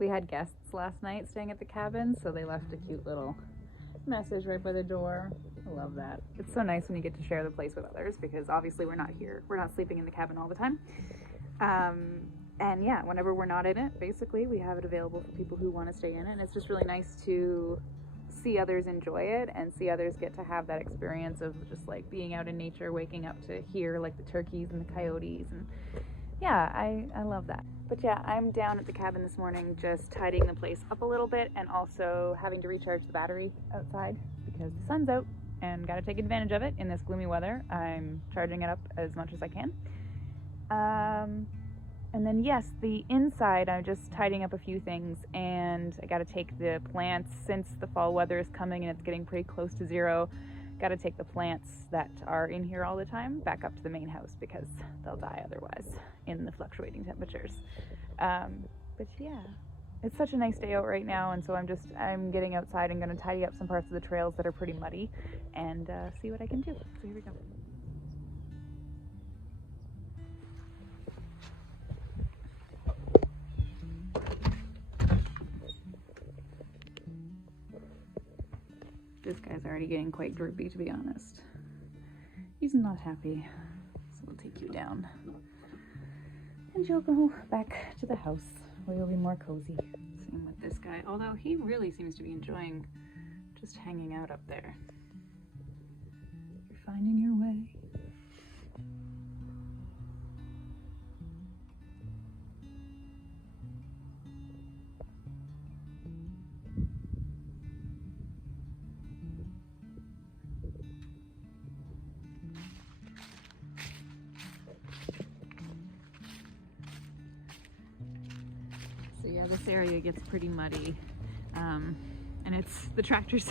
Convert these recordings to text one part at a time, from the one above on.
We had guests last night staying at the cabin, so they left a cute little message right by the door. I love that. It's so nice when you get to share the place with others because obviously we're not sleeping in the cabin all the time. And yeah, whenever we're not in it, basically, we have it available for people who want to stay in it. And it's just really nice to see others enjoy it and see others get to have that experience of just like being out in nature, waking up to hear like the turkeys and the coyotes. And yeah, I love that. But yeah, I'm down at the cabin this morning just tidying the place up a little bit and also having to recharge the battery outside because the sun's out and got to take advantage of it in this gloomy weather. I'm charging it up as much as I can. And then yes, the inside, I'm just tidying up a few things, and I got to take the plants, since the fall weather is coming and it's getting pretty close to zero, got to take the plants that are in here all the time back up to the main house because they'll die otherwise in the fluctuating temperatures. But yeah, it's such a nice day out right now, and so I'm getting outside and going to tidy up some parts of the trails that are pretty muddy and see what I can do. So here we go. This guy's already getting quite droopy, to be honest. He's not happy, so we'll take you down. And you'll go back to the house where you'll be more cozy. Same with this guy, although he really seems to be enjoying just hanging out up there. You're finding your way. So yeah, this area gets pretty muddy, and the tractors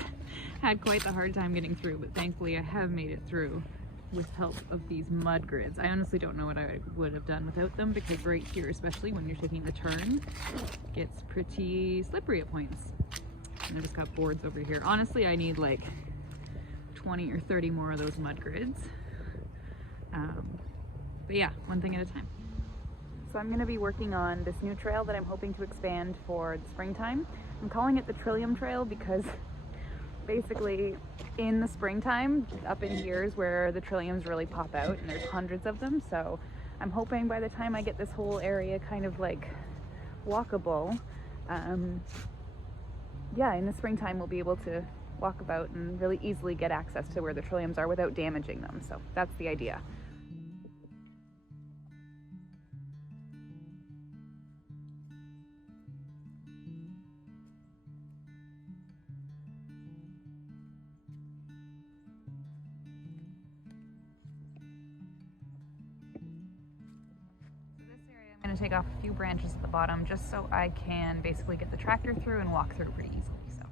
had quite the hard time getting through, but thankfully I have made it through with help of these mud grids. I honestly don't know what I would have done without them because right here, especially when you're taking the turn, it gets pretty slippery at points. And I just got boards over here. Honestly, I need like 20 or 30 more of those mud grids. But yeah, one thing at a time. So I'm going to be working on this new trail that I'm hoping to expand for the springtime. I'm calling it the Trillium Trail because basically in the springtime up in here is where the trilliums really pop out, and there's hundreds of them. So I'm hoping by the time I get this whole area kind of like walkable, yeah, in the springtime we'll be able to walk about and really easily get access to where the trilliums are without damaging them. So that's the idea. I'm going to take off a few branches at the bottom just so I can basically get the tractor through and walk through pretty easily. So.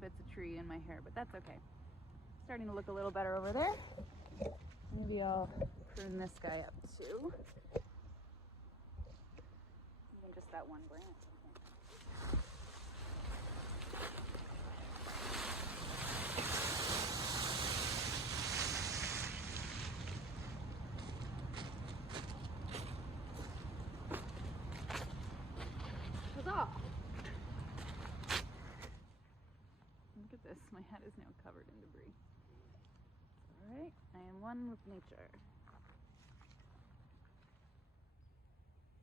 bits of tree in my hair, but that's okay. Starting to look a little better over there. Maybe I'll prune this guy up too. Even just that one branch. Huzzah! Look at this, my head is now covered in debris. Alright, I am one with nature.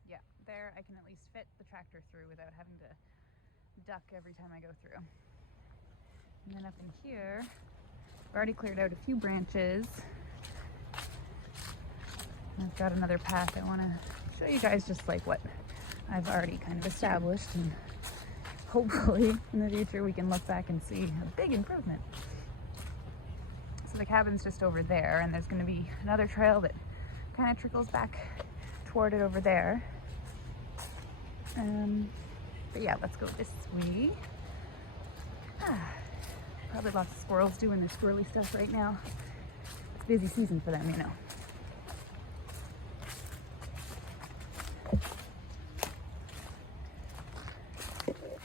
Yeah, there I can at least fit the tractor through without having to duck every time I go through. And then up in here, I've already cleared out a few branches. I've got another path I want to show you guys, just like what I've already kind of established, and hopefully in the future we can look back and see a big improvement. So the cabin's just over there, and there's going to be another trail that kind of trickles back toward it over there. But yeah, let's go this way. Probably lots of squirrels doing their squirrely stuff right now. It's busy season for them, you know.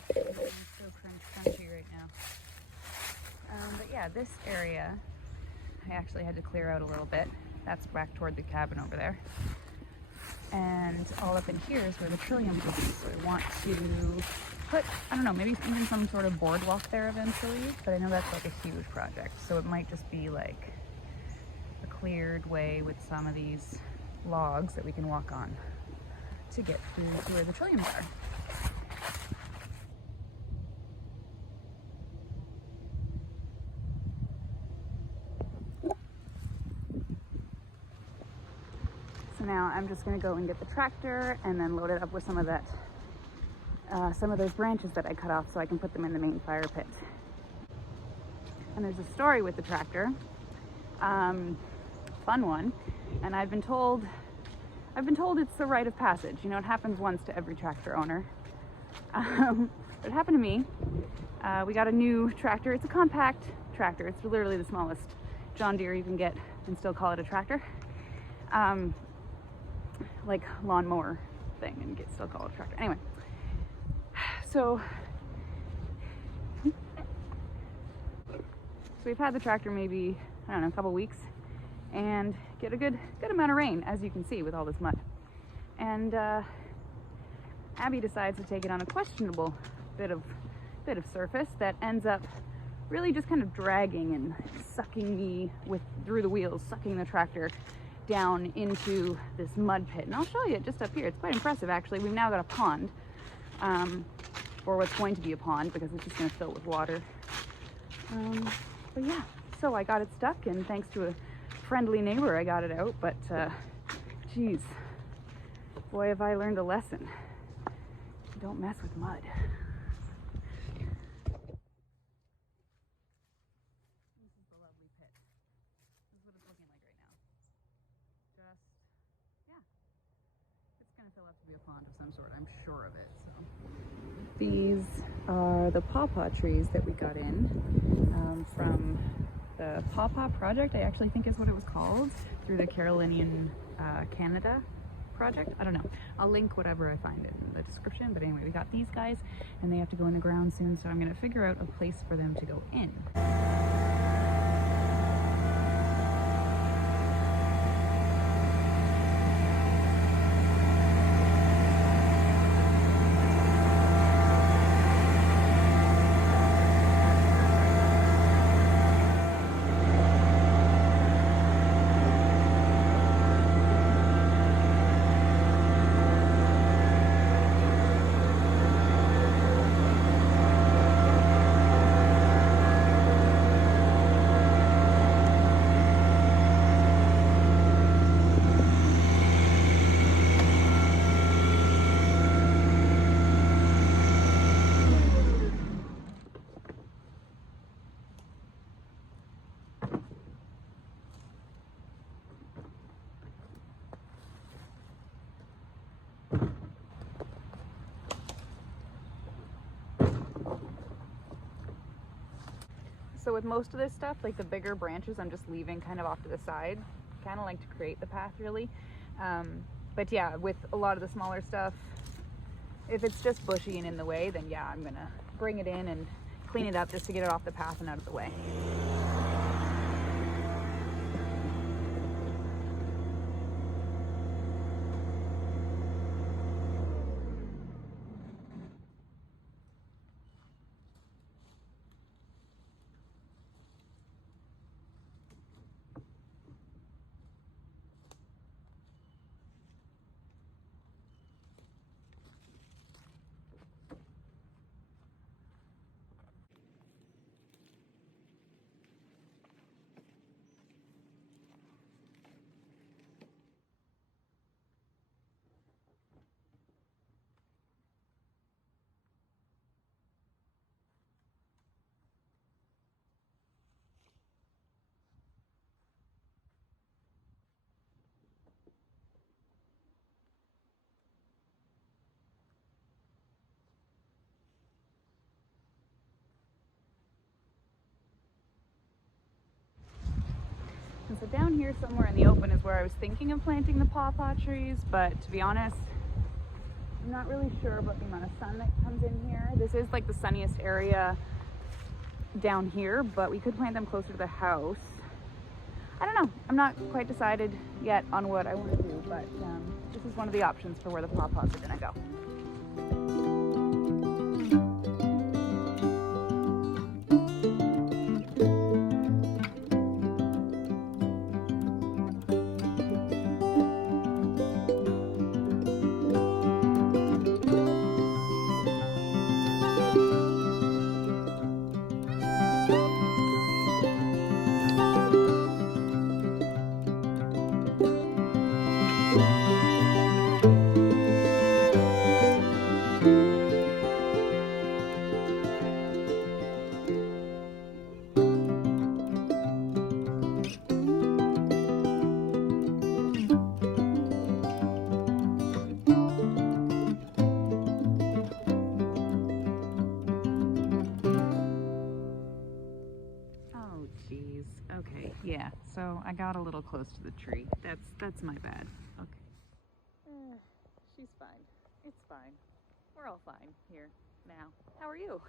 It's so crunchy right now. But yeah, this area I actually had to clear out a little bit. That's back toward the cabin over there. And all up in here is where the Trillium is. So I want to put, I don't know, maybe even some sort of boardwalk there eventually, but I know that's like a huge project. So it might just be like a cleared way with some of these logs that we can walk on to get through to where the Trilliums are. So now I'm just going to go and get the tractor and then load it up with some of that, some of those branches that I cut off so I can put them in the main fire pit. And there's a story with the tractor, fun one, and I've been told it's the rite of passage. You know, it happens once to every tractor owner. But it happened to me. We got a new tractor. It's a compact tractor. It's literally the smallest John Deere you can get and still call it a tractor. Like lawnmower thing and still call it a tractor. Anyway, so we've had the tractor maybe, I don't know, a couple weeks, and get a good amount of rain, as you can see with all this mud. And Abby decides to take it on a questionable bit of surface that ends up really just kind of dragging and sucking me through the wheels, sucking the tractor down into this mud pit. And I'll show you it just up here. It's quite impressive, actually. We've now got a pond, or what's going to be a pond, because it's just going to fill with water. But yeah, so I got it stuck, and thanks to a friendly neighbor I got it out. But geez, boy, have I learned a lesson. Don't mess with mud. This is the lovely pit. This is what it's looking like right now. Just, yeah, it's going to fill up to be a pond of some sort, I'm sure of it. So these are the pawpaw trees that we got in from the Pawpaw Project, I actually think is what it was called, through the Carolinian Canada project. I don't know. I'll link whatever I find in the description. But anyway, we got these guys, and they have to go in the ground soon, so I'm going to figure out a place for them to go in. So with most of this stuff, like the bigger branches, I'm just leaving kind of off to the side, kind of like to create the path really. But yeah, with a lot of the smaller stuff, if it's just bushy and in the way, then yeah, I'm gonna bring it in and clean it up just to get it off the path and out of the way. And so down here somewhere in the open is where I was thinking of planting the pawpaw trees, but to be honest, I'm not really sure about the amount of sun that comes in here. This is like the sunniest area down here, but we could plant them closer to the house. I don't know. I'm not quite decided yet on what I want to do, but this is one of the options for where the pawpaws are going to go. Okay, yeah, so I got a little close to the tree. That's my bad. Okay. She's fine. It's fine. We're all fine here now. How are you?